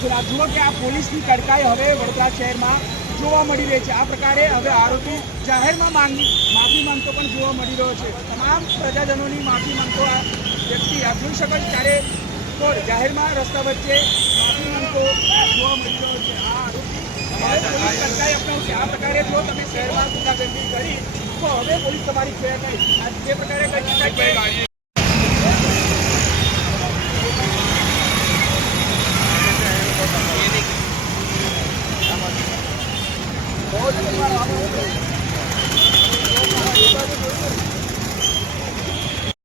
છો આ જુઓ કે આ પોલીસની કડકાઈ હવે વડોદરા શહેરમાં જોવા મળી રહી છે। આ પ્રકારે હવે આરોપી જાહેરમાં માફી માંગતો પણ જોવા મળી રહ્યો છે। તમામ પ્રજાજનોની માફી માંગતો આ વ્યક્તિ આપ જોઈ શકો છો ત્યારે તો જાહેરમાં રસ્તા વચ્ચે માફી માંગતો જોવા મળી રહ્યો છે। આ આરોપી પોલીસ કડકાઈ અપનાવશે। આ પ્રકારે જો તમે શહેરમાં ગુંડાગર્દી કરી તો હવે પોલીસ તમારી છે કઈ આ જે પ્રકારે કહી શકાય કે बहुत